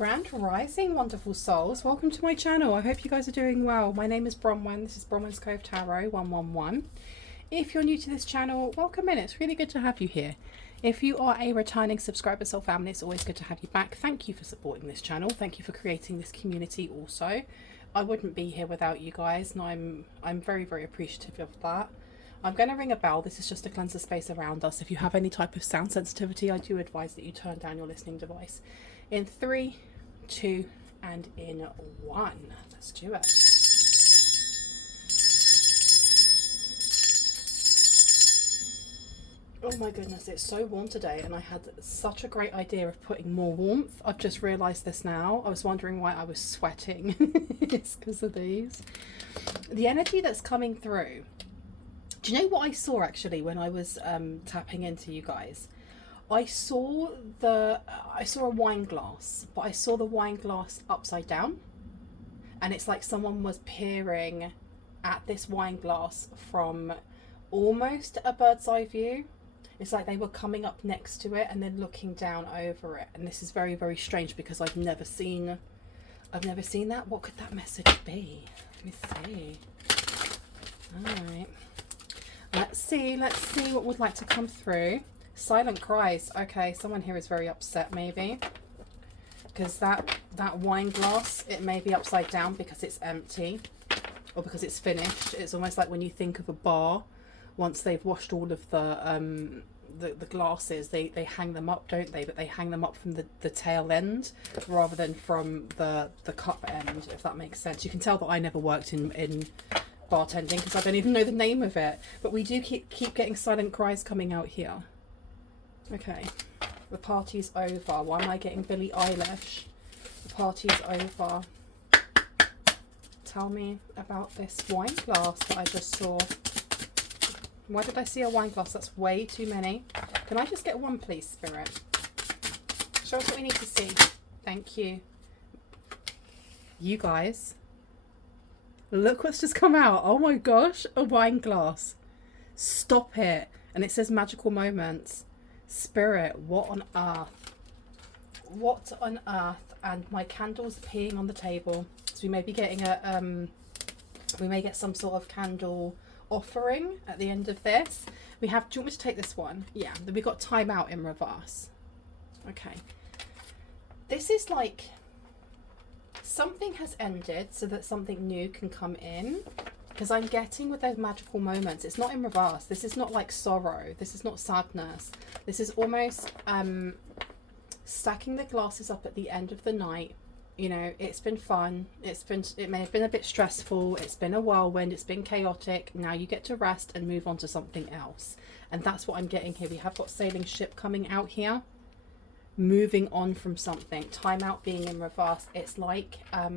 Grand Rising, wonderful souls. Welcome to my channel. I hope you guys are doing well. My name is Bronwyn. This is Bronwyn's Cove Tarot 111. If you're new to this channel, welcome in. It's really good to have you here. If you are a returning subscriber, soul family, it's always good to have you back. Thank you for supporting this channel. Thank you for creating this community also. I wouldn't be here without you guys, and I'm very, very appreciative of that. I'm going to ring a bell. This is just to cleanse the space around us. If you have any type of sound sensitivity, I do advise that you turn down your listening device. In 3, 2, and in 1. Let's do it. Oh my goodness, it's so warm today, and I had such a great idea of putting more warmth. I've just realised this now. I was wondering why I was sweating. It's because of these. The energy that's coming through. Do you know what I saw actually when I was tapping into you guys? I saw a wine glass, but I saw the wine glass upside down, and it's like someone was peering at this wine glass from almost a bird's eye view. It's like they were coming up next to it and then looking down over it. And this is very, very strange because I've never seen that. What could that message be? Let me see. All right. Let's see what would like to come through. Silent cries. Okay, someone here is very upset maybe. Because that wine glass, it may be upside down because it's empty. Or because it's finished. It's almost like when you think of a bar, once they've washed all of the glasses, they hang them up, don't they? But they hang them up from the tail end rather than from the cup end, if that makes sense. You can tell that I never worked in bartending because I don't even know the name of it, but we do keep getting silent cries coming out here. Okay, the party's over. Why am I getting Billie Eilish? The party's over. Tell me about this wine glass that I just saw. Why did I see a wine glass? That's way too many. Can I just get one, please, Spirit? Show us what we need to see. Thank you. You guys, look what's just come out. Oh my gosh, a wine glass. Stop it. And it says magical moments. Spirit, what on earth? What on earth? And my candle's peeing on the table. So we may be getting we may get some sort of candle offering at the end of this. We have, do you want me to take this one? Yeah, then we got time out in reverse. Okay. This is like something has ended so that something new can come in, because I'm getting with those magical moments, it's not in reverse. This is not like sorrow. This is not sadness. This is almost stacking the glasses up at the end of the night. You know, it's been fun. It may have been a bit stressful. It's been a whirlwind. It's been chaotic. Now you get to rest and move on to something else. And that's what I'm getting here. We have got sailing ship coming out here. Moving on from something. Time out being in reverse. It's like a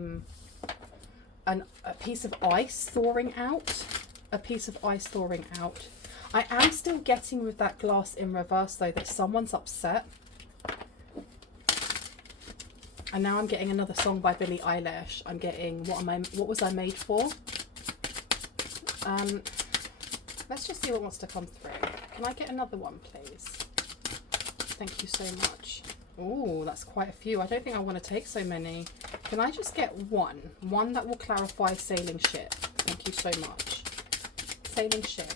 piece of ice thawing out. A piece of ice thawing out. I am still getting with that glass in reverse though that someone's upset. And now I'm getting another song by Billie Eilish. I'm getting what was I made for? Let's just see what wants to come through. Can I get another one, please? Thank you so much. Oh, that's quite a few. I don't think I want to take so many. Can I just get one? One that will clarify sailing ship. Thank you so much. Sailing ship.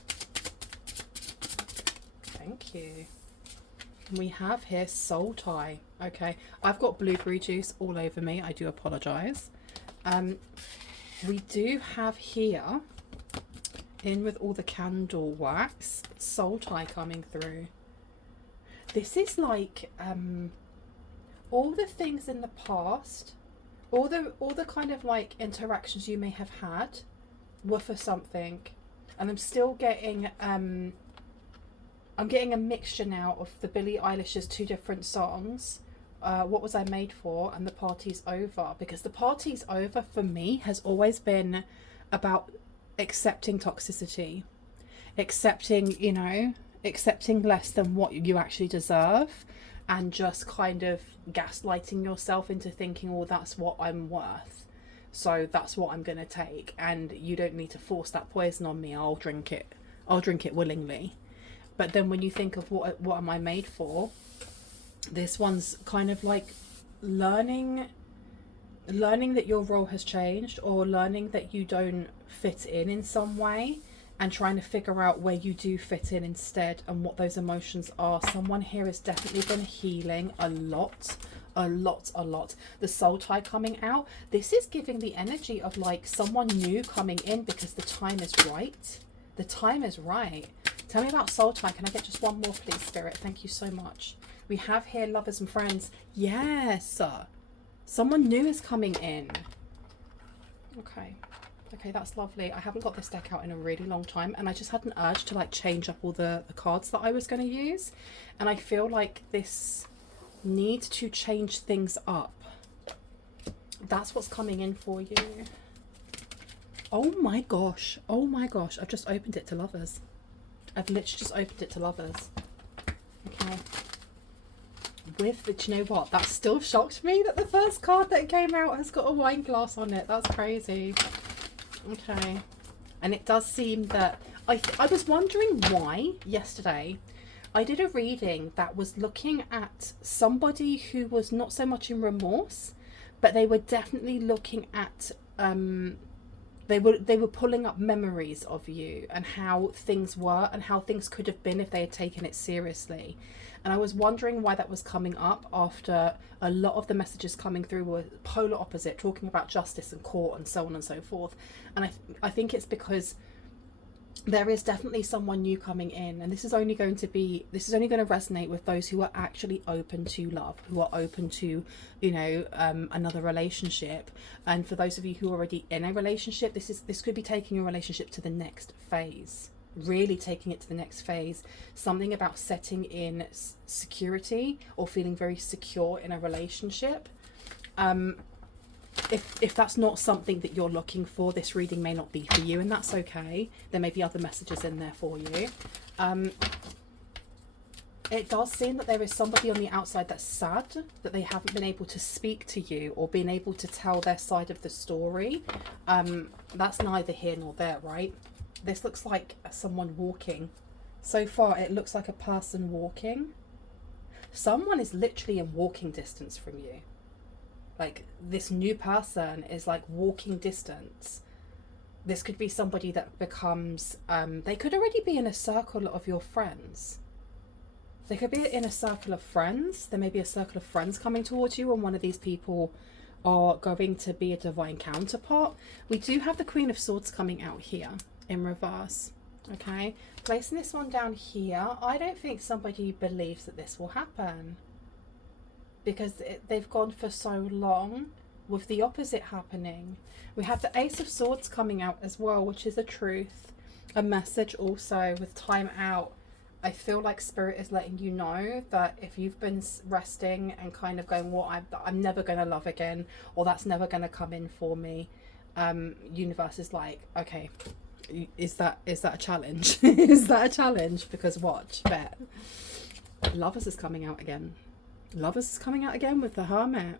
Thank you. We have here soul tie. Okay, I've got blueberry juice all over me. I do apologize. We do have here, in with all the candle wax, soul tie coming through. This is like all the things in the past, all the kind of like interactions you may have had were for something, and I'm still getting I'm getting a mixture now of the Billie Eilish's two different songs, What Was I Made For and The Party's Over, because The Party's Over for me has always been about accepting toxicity, accepting, you know, accepting less than what you actually deserve, and just kind of gaslighting yourself into thinking, well, that's what I'm worth, so that's what I'm going to take, and you don't need to force that poison on me. I'll drink it willingly. But then when you think of what am I made for, this one's kind of like learning that your role has changed, or learning that you don't fit in some way, and trying to figure out where you do fit in instead and what those emotions are. Someone here has definitely been healing a lot. The soul tie coming out, this is giving the energy of like someone new coming in, because the time is right. The time is right. Tell me about soul tie. Can I get just one more, please, Spirit? Thank you so much. We have here lovers and friends. Yes, someone new is coming in. Okay, that's lovely. I haven't got this deck out in a really long time, and I just had an urge to like change up all the cards that I was going to use, and I feel like this need to change things up. That's what's coming in for you. Oh my gosh, I've just opened it to lovers. I've literally just opened it to lovers. Okay, with the, do you know what, that still shocked me that the first card that came out has got a wine glass on it. That's crazy. Okay, and it does seem that I was wondering why yesterday I did a reading that was looking at somebody who was not so much in remorse, but they were definitely looking at they were pulling up memories of you and how things were and how things could have been if they had taken it seriously. And I was wondering why that was coming up after a lot of the messages coming through were polar opposite, talking about justice and court and so on and so forth. And I think it's because there is definitely someone new coming in, and this is only going to resonate with those who are actually open to love, who are open to, you know, another relationship. And for those of you who are already in a relationship, this could be taking your relationship to the next phase, really taking it to the next phase. Something about setting in security or feeling very secure in a relationship. If that's not something that you're looking for, this reading may not be for you, and that's okay. There may be other messages in there for you. It does seem that there is somebody on the outside that's sad that they haven't been able to speak to you or been able to tell their side of the story. That's neither here nor there, right? This looks like someone walking. So far, it looks like a person walking. Someone is literally in walking distance from you. Like, this new person is like walking distance. This could be somebody that becomes, they could already be in a circle of your friends. They could be in a circle of friends. There may be a circle of friends coming towards you, and one of these people are going to be a divine counterpart. We do have the Queen of Swords coming out here in reverse. Okay, placing this one down here. I don't think somebody believes that this will happen, because they've gone for so long with the opposite happening. We have the Ace of Swords coming out as well, which is a truth, a message also with time out. I feel like Spirit is letting you know that if you've been resting and kind of going, well, I'm never going to love again, or that's never going to come in for me, universe is like, okay, is that a challenge? Is that a challenge? Because watch, bet. Lovers is coming out again. Lovers is coming out again with the Hermit.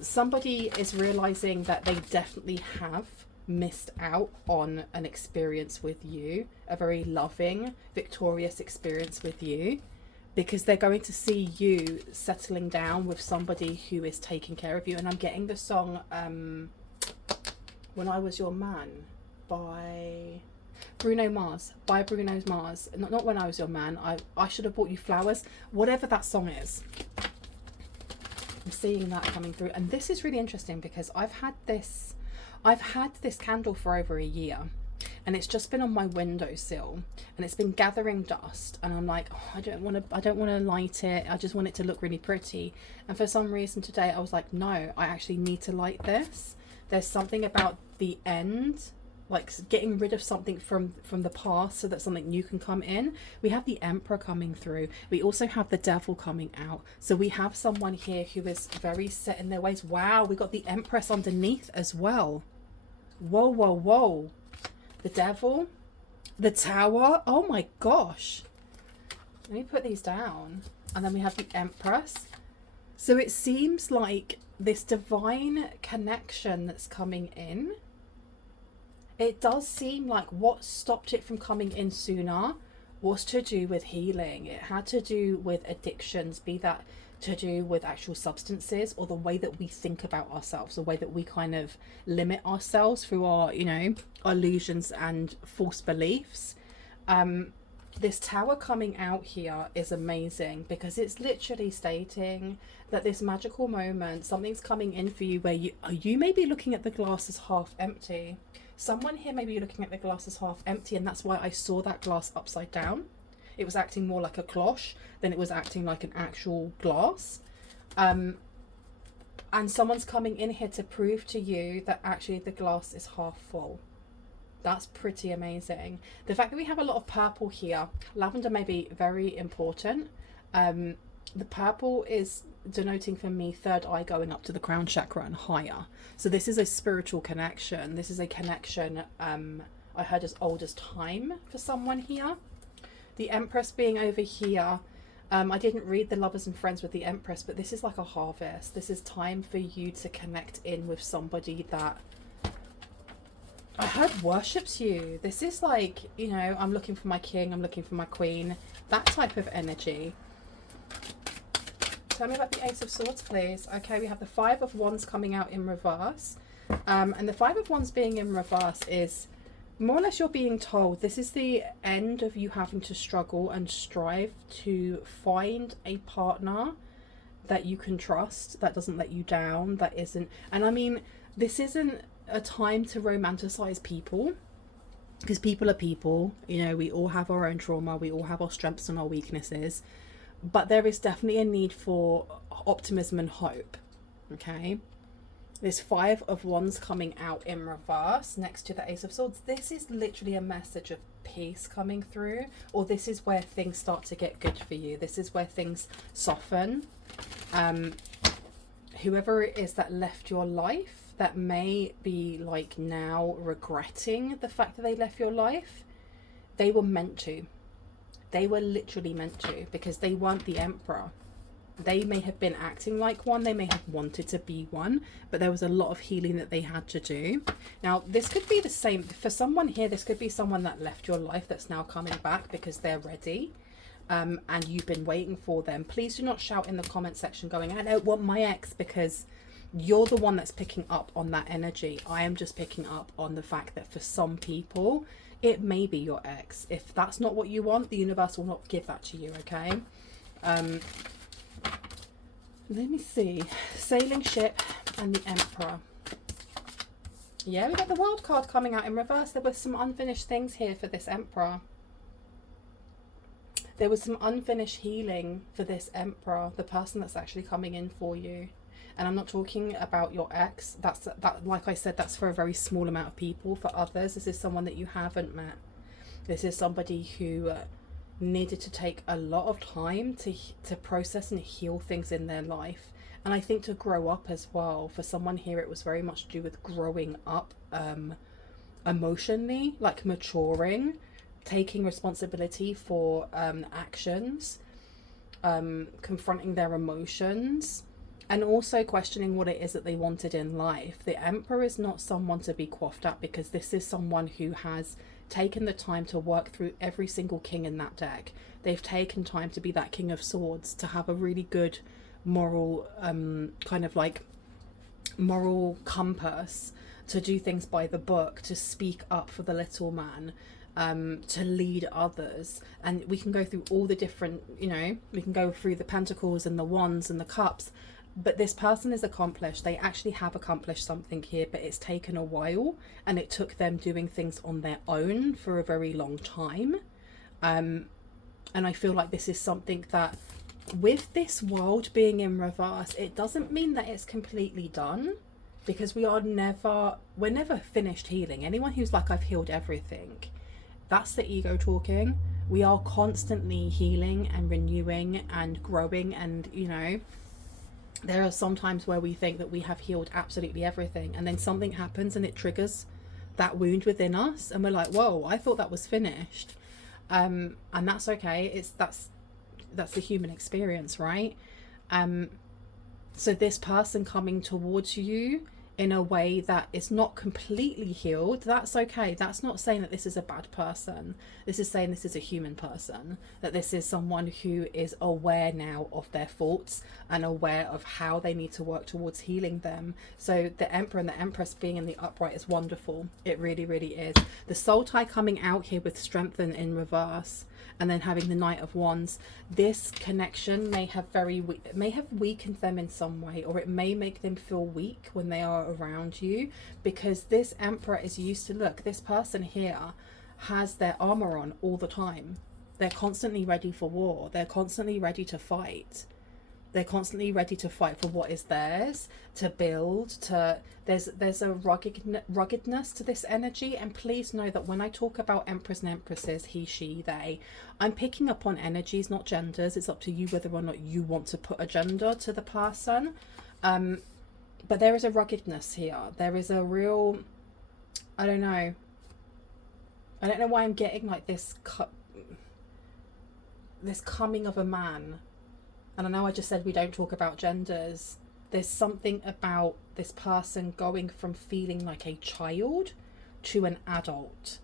Somebody is realizing that they definitely have missed out on an experience with you, a very loving, victorious experience with you, because they're going to see you settling down with somebody who is taking care of you. And I'm getting the song When I Was Your Man by Bruno Mars. Not When I Was Your Man. I Should Have Bought You Flowers. Whatever that song is. I'm seeing that coming through. And this is really interesting because I've had this candle for over a year, and it's just been on my windowsill, and it's been gathering dust, and I'm like, oh, I don't want to light it. I just want it to look really pretty. And for some reason today I was like, no, I actually need to light this. There's something about the end, like getting rid of something from the past so that something new can come in. We have the Emperor coming through. We also have the Devil coming out. So we have someone here who is very set in their ways. Wow, we got the Empress underneath as well. Whoa, whoa, whoa. The Devil, the Tower. Oh my gosh. Let me put these down. And then we have the Empress. So it seems like this divine connection that's coming in, it does seem like what stopped it from coming in sooner was to do with healing. It had to do with addictions, be that to do with actual substances or the way that we think about ourselves, the way that we kind of limit ourselves through our, you know, illusions and false beliefs. This tower coming out here is amazing because it's literally stating that this magical moment, something's coming in for you where you may be looking at the glass as half empty. Someone here may be looking at the glass as half empty, and that's why I saw that glass upside down. It was acting more like a cloche than it was acting like an actual glass. And someone's coming in here to prove to you that actually the glass is half full. That's pretty amazing. The fact that we have a lot of purple here, lavender may be very important. The purple is denoting for me third eye going up to the crown chakra and higher. So this is a spiritual connection. This is a connection I heard as old as time for someone here. The Empress being over here. I didn't read the Lovers and Friends with the Empress, but this is like a harvest. This is time for you to connect in with somebody that I heard worships you. This is like, you know, I'm looking for my king, I'm looking for my queen. That type of energy. Tell me about the Ace of Swords, please. Okay, we have the Five of Wands coming out in reverse. And the Five of Wands being in reverse is more or less you're being told this is the end of you having to struggle and strive to find a partner that you can trust, that doesn't let you down, that isn't... And I mean, this isn't a time to romanticize people, because people are people, you know, we all have our own trauma, we all have our strengths and our weaknesses, but there is definitely a need for optimism and hope. Okay, this Five of Wands coming out in reverse next to the Ace of Swords, this is literally a message of peace coming through, or this is where things start to get good for you, this is where things soften. Whoever it is that left your life, that may be like now regretting the fact that they left your life, they were meant to. They were literally meant to, because they weren't the Emperor. They may have been acting like one, they may have wanted to be one, but there was a lot of healing that they had to do. Now, this could be the same for someone here. This could be someone that left your life that's now coming back because they're ready. And you've been waiting for them. Please do not shout in the comment section going, I don't want my ex, because you're the one that's picking up on that energy. I am just picking up on the fact that for some people, it may be your ex. If that's not what you want, the universe will not give that to you, okay? Let me see. Sailing ship and the Emperor. Yeah, we got the World card coming out in reverse. There were some unfinished things here for this Emperor. There was some unfinished healing for this Emperor, the person that's actually coming in for you. And I'm not talking about your ex. That, like I said, that's for a very small amount of people. For others, this is someone that you haven't met. This is somebody who needed to take a lot of time to process and heal things in their life. And I think to grow up as well. For someone here, it was very much to do with growing up emotionally, like maturing, taking responsibility for actions, confronting their emotions, and also questioning what it is that they wanted in life. The Emperor is not someone to be quaffed at, because this is someone who has taken the time to work through every single king in that deck. They've taken time to be that King of Swords, to have a really good moral, kind of like moral compass, to do things by the book, to speak up for the little man, to lead others. And we can go through all the different, you know, we can go through the Pentacles and the Wands and the Cups. But this person is accomplished. They actually have accomplished something here, but it's taken a while, and it took them doing things on their own for a very long time. And I feel like this is something that, with this world being in reverse, it doesn't mean that it's completely done, because we're never finished healing. Anyone who's like, I've healed everything, that's the ego talking. We are constantly healing and renewing and growing, and, you know, there are some times where we think that we have healed absolutely everything, and then something happens and it triggers that wound within us, and we're like, whoa, I thought that was finished. And that's okay. That's the human experience, right? So this person coming towards you in a way that is not completely healed, that's okay. That's not saying that this is a bad person. This is saying this is a human person, that this is someone who is aware now of their faults and aware of how they need to work towards healing them. So the Emperor and the Empress being in the upright is wonderful. It really, really is. The soul tie coming out here with strengthen in reverse, and then having the Knight of Wands, this connection may have weakened them in some way, or it may make them feel weak when they are around you, because this Emperor is used to, look, this person here has their armor on all the time. They're constantly ready for war. They're constantly ready to fight. They're constantly ready to fight for what is theirs, to build, to there's a ruggedness to this energy. And please know that when I talk about Emperors and Empresses, he, she, they, I'm picking up on energies, not genders. It's up to you whether or not you want to put a gender to the person. But there is a ruggedness here. There is a real, I don't know why I'm getting like this coming of a man. And I know I just said we don't talk about genders. There's something about this person going from feeling like a child to an adult.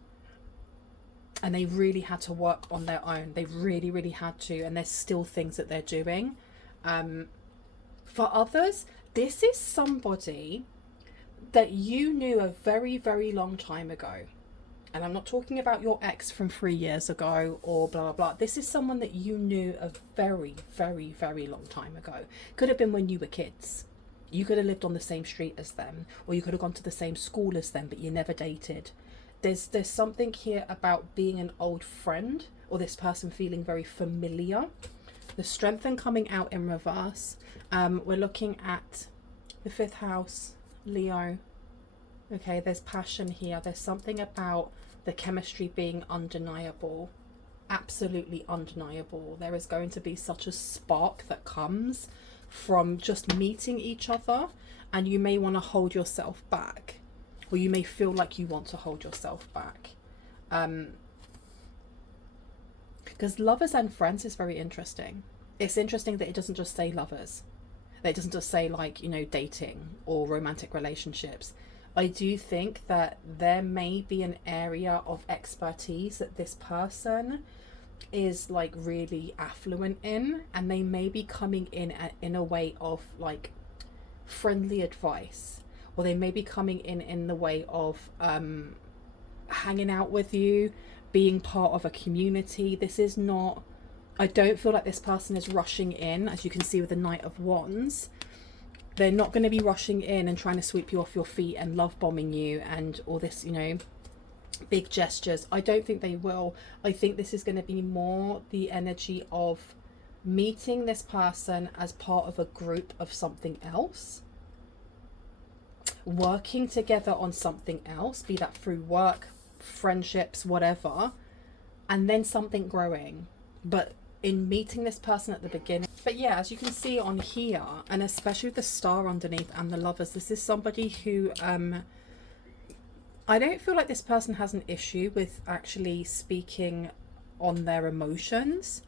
And they really had to work on their own. They really, really had to. And there's still things that they're doing. For others, this is somebody that you knew a very, very long time ago. And I'm not talking about your ex from 3 years ago or blah, blah, blah. This is someone that you knew a very, very, very long time ago. Could have been when you were kids. You could have lived on the same street as them, or you could have gone to the same school as them, but you never dated. There's something here about being an old friend, or this person feeling very familiar. The strengthen coming out in reverse. We're looking at the 5th house, Leo. Okay, there's passion here. There's something about the chemistry being undeniable. Absolutely undeniable. There is going to be such a spark that comes from just meeting each other, and you may want to hold yourself back, or you may feel like you want to hold yourself back. Because lovers and friends is very interesting. It's interesting that it doesn't just say lovers. That it doesn't just say, like, you know, dating or romantic relationships. I do think that there may be an area of expertise that this person is like really affluent in, and they may be coming in a way of like friendly advice, or they may be coming in the way of hanging out with you, being part of a community. This is not, I don't feel like this person is rushing in, as you can see with the Knight of Wands. They're not going to be rushing in and trying to sweep you off your feet and love bombing you and all this, you know, big gestures. I don't think they will. I think this is going to be more the energy of meeting this person as part of a group of something else, working together on something else, be that through work, friendships, whatever, and then something growing. But in meeting this person at the beginning. But yeah, as you can see on here, and especially with the star underneath and the lovers, this is somebody who I don't feel like this person has an issue with actually speaking on their emotions.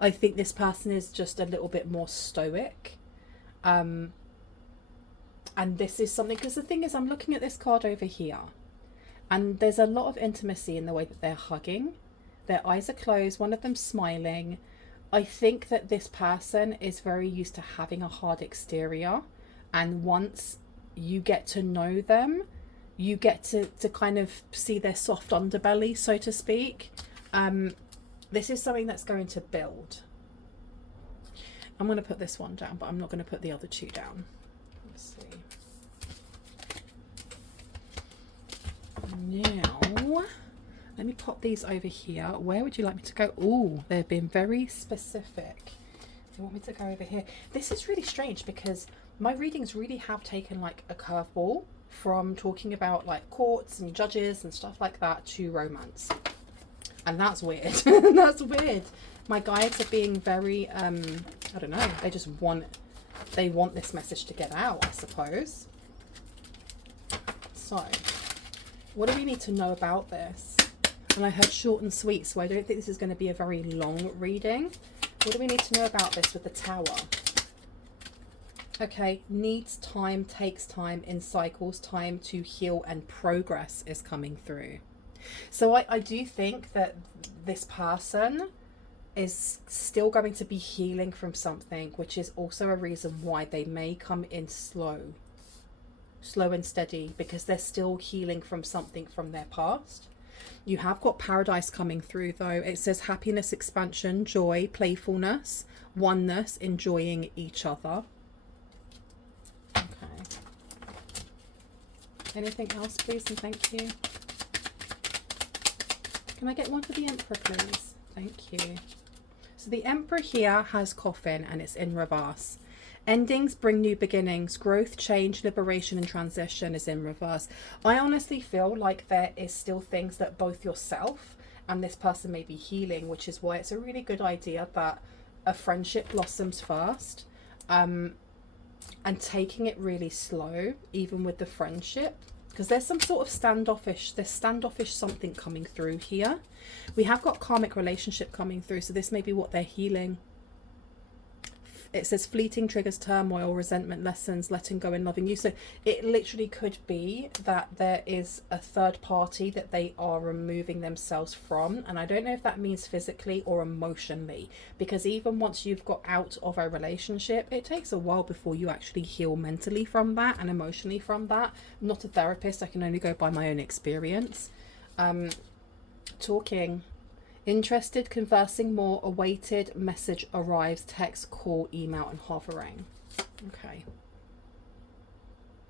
I think this person is just a little bit more stoic. And this is something, because the thing is, I'm looking at this card over here, and there's a lot of intimacy in the way that they're hugging. Their eyes are closed, one of them smiling. I think that this person is very used to having a hard exterior, and once you get to know them, you get to kind of see their soft underbelly, so to speak. This is something that's going to build. I'm going to put this one down, but I'm not going to put the other two down. Let's see. Now, let me pop these over here. Where would you like me to go? Oh, they've been very specific. They want me to go over here. This is really strange because my readings really have taken like a curveball from talking about like courts and judges and stuff like that to romance. And that's weird. That's weird. My guides are being very, I don't know, they want this message to get out, I suppose. So, what do we need to know about this? And I heard short and sweet, so I don't think this is going to be a very long reading. What do we need to know about this with the Tower? Okay, needs time, takes time, in cycles, time to heal and progress is coming through. So I do think that this person is still going to be healing from something, which is also a reason why they may come in slow and steady, because they're still healing from something from their past. You have got paradise coming through though. It says happiness, expansion, joy, playfulness, oneness, enjoying each other. Okay. Anything else, please, and thank you. Can I get one for the Emperor, please? Thank you. So the Emperor here has coffin and it's in reverse. Endings bring new beginnings. Growth, change, liberation and transition is in reverse. I honestly feel like there is still things that both yourself and this person may be healing, which is why it's a really good idea that a friendship blossoms first, and taking it really slow, even with the friendship, because there's some sort of standoffish something coming through here. We have got karmic relationship coming through, so this may be what they're healing. It says fleeting triggers turmoil, resentment, lessons, letting go and loving you. So it literally could be that there is a third party that they are removing themselves from. And I don't know if that means physically or emotionally, because even once you've got out of a relationship, it takes a while before you actually heal mentally from that and emotionally from that. I'm not a therapist. I can only go by my own experience. Talking. Interested, conversing more, awaited, message arrives, text, call, email, and hovering. Okay.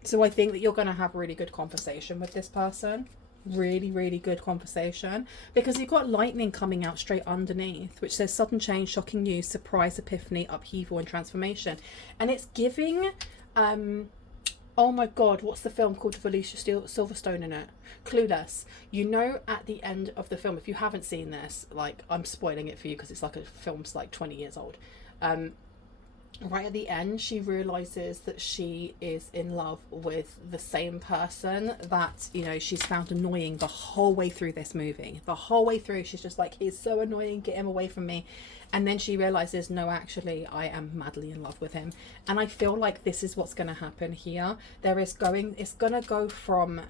So I think that you're going to have a really good conversation with this person. Really, really good conversation. Because you've got lightning coming out straight underneath, which says sudden change, shocking news, surprise, epiphany, upheaval, and transformation. And it's giving... oh my god, what's the film called with Alicia Silverstone in it? Clueless. You know, at the end of the film, if you haven't seen this, like, I'm spoiling it for you because it's like a film's like 20 years old. Right at the end, she realizes that she is in love with the same person that, you know, she's found annoying the whole way through this movie. The whole way through, she's just like, he's so annoying, get him away from me. And then she realizes, no, actually, I am madly in love with him. And I feel like this is what's going to happen here. It's going to go from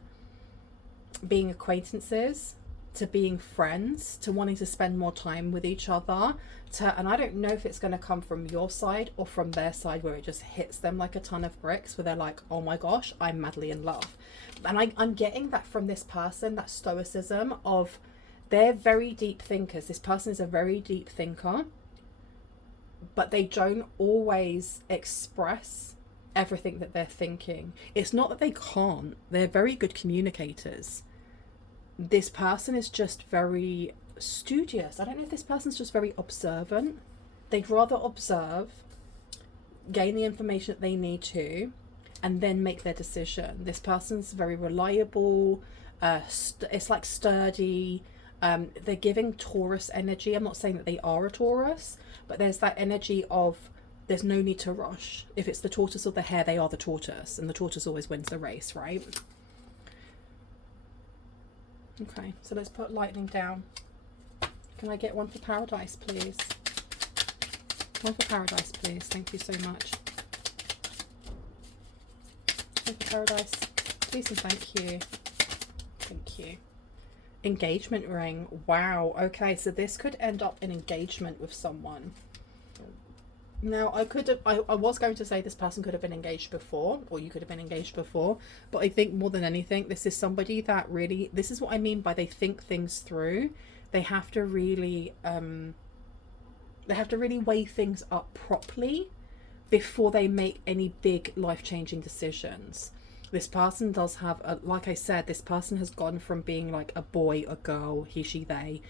being acquaintances to being friends, to wanting to spend more time with each other, and I don't know if it's going to come from your side or from their side, where it just hits them like a ton of bricks, where they're like, oh my gosh, I'm madly in love. And I'm getting that from this person, that stoicism of, they're very deep thinkers. This person is a very deep thinker, but they don't always express everything that they're thinking. It's not that they can't, they're very good communicators. This person is just very studious. I don't know if this person's just very observant. They'd rather observe, gain the information that they need to, and then make their decision. This person's very reliable. It's like sturdy. They're giving Taurus energy. I'm not saying that they are a Taurus, but there's that energy of, there's no need to rush. If it's the tortoise or the hare, they are the tortoise, and the tortoise always wins the race, right? Okay, so let's put lightning down. Can I get one for paradise, please? One for paradise, please. Thank you so much. One for paradise, please, and thank you. Thank you. Engagement ring. Wow. Okay, so this could end up in engagement with someone. Now, I was going to say this person could have been engaged before, or you could have been engaged before, but I think more than anything, this is somebody that really, this is what I mean by they think things through. They have to really weigh things up properly before they make any big life-changing decisions. This person does have, like I said, this person has gone from being like a boy, a girl, he, she, they,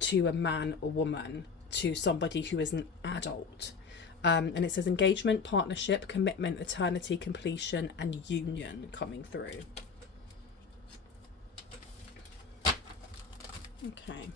to a man, a woman, to somebody who is an adult. And it says engagement, partnership, commitment, eternity, completion, and union coming through. Okay.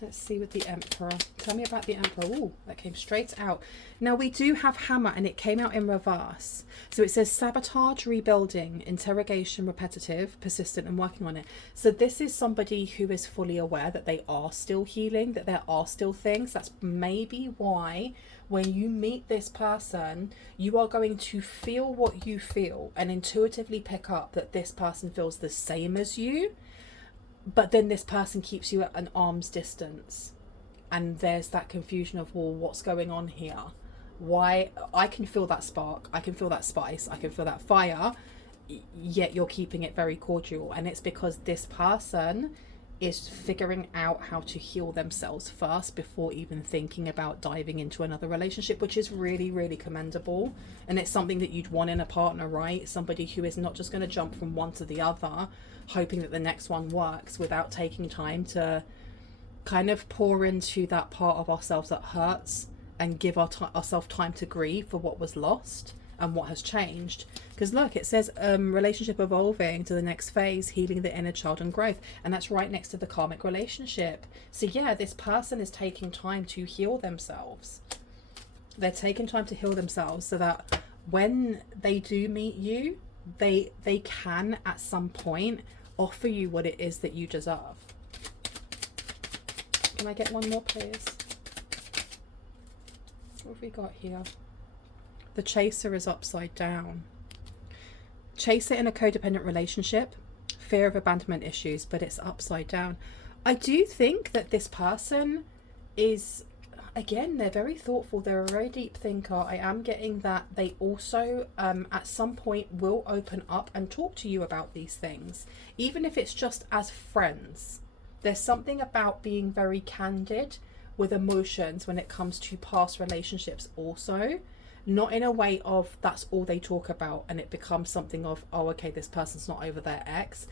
Let's see with the Emperor. Tell me about the Emperor. Oh, that came straight out. Now we do have Hammer, and it came out in reverse. So it says sabotage, rebuilding, interrogation, repetitive, persistent, and working on it. So this is somebody who is fully aware that they are still healing, that there are still things. That's maybe why when you meet this person, you are going to feel what you feel and intuitively pick up that this person feels the same as you, but then this person keeps you at an arm's distance. And there's that confusion of, well, what's going on here? Why? I can feel that spark, I can feel that spice, I can feel that fire, yet you're keeping it very cordial. And it's because this person is figuring out how to heal themselves first before even thinking about diving into another relationship, which is really, really commendable. And it's something that you'd want in a partner, right? Somebody who is not just going to jump from one to the other hoping that the next one works, without taking time to kind of pour into that part of ourselves that hurts and give ourselves time to grieve for what was lost and what has changed. Because look, it says relationship evolving to the next phase, healing the inner child and growth, and that's right next to the karmic relationship. So yeah, this person is taking time to heal themselves. They're taking time to heal themselves so that when they do meet you, they can at some point offer you what it is that you deserve. Can I get one more, please? What have we got here? The chaser is upside down. Chaser in a codependent relationship, fear of abandonment issues, but it's upside down. I do think that this person is, again, they're very thoughtful. They're a very deep thinker. I am getting that they also at some point will open up and talk to you about these things, even if it's just as friends. There's something about being very candid with emotions when it comes to past relationships also. Not in a way of that's all they talk about and it becomes something of, oh, okay, this person's not over their ex.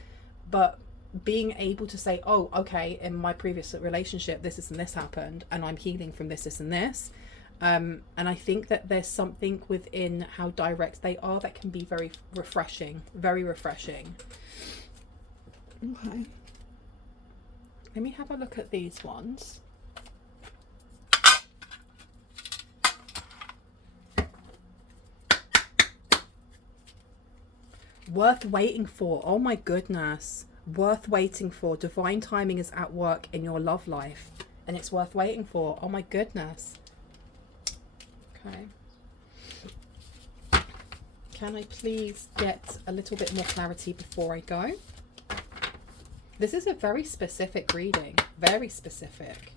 But being able to say, oh, okay, in my previous relationship, this and this happened and I'm healing from this and this. And I think that there's something within how direct they are that can be very refreshing, very refreshing. Okay. Let me have a look at these ones. Worth waiting for. Oh my goodness. Worth waiting for. Divine timing is at work in your love life. And it's worth waiting for. Oh my goodness. Okay. Can I please get a little bit more clarity before I go? This is a very specific reading. Very specific.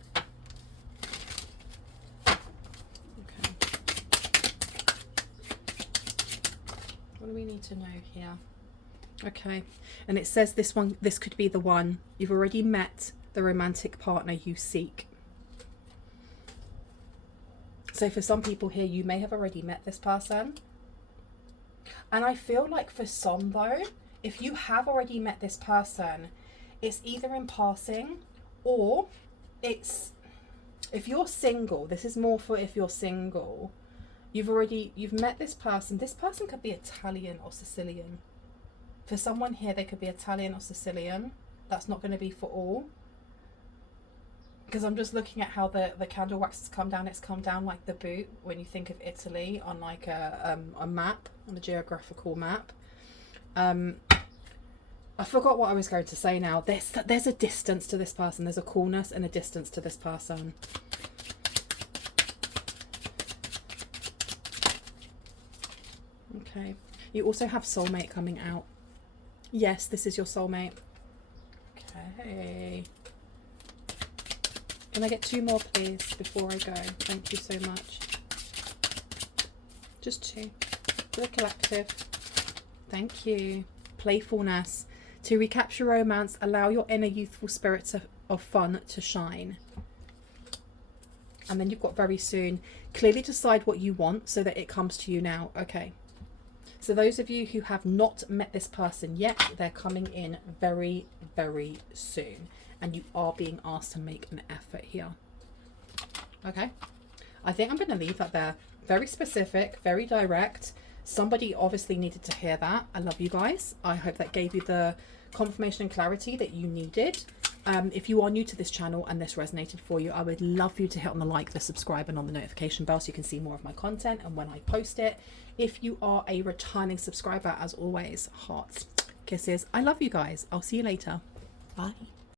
What do we need to know here? Okay, and it says this could be the one. You've already met the romantic partner you seek. So for some people here, you may have already met this person. And I feel like for some though, if you have already met this person, it's either in passing or it's, if you're single, this is more for if you're single, you've met this person. This person could be Italian or Sicilian. For someone here, they could be Italian or Sicilian. That's not going to be for all. Because I'm just looking at how the candle wax has come down. It's come down like the boot when you think of Italy on like a map, on a geographical map. I forgot what I was going to say now. There's a distance to this person. There's a coolness and a distance to this person. Okay. You also have soulmate coming out. Yes, this is your soulmate. Okay. Can I get 2 more, please, before I go? Thank you so much. Just 2. For the collective. Thank you. Playfulness. To recapture romance, allow your inner youthful spirits of fun to shine. And then you've got very soon. Clearly decide what you want so that it comes to you now. Okay. So those of you who have not met this person yet, they're coming in very, very soon. And you are being asked to make an effort here. Okay. I think I'm going to leave that there. Very specific, very direct. Somebody obviously needed to hear that. I love you guys. I hope that gave you the confirmation and clarity that you needed. If you are new to this channel and this resonated for you, I would love for you to hit on the like, the subscribe and on the notification bell so you can see more of my content and when I post it. If you are a returning subscriber, as always, hearts, kisses. I love you guys. I'll see you later. Bye.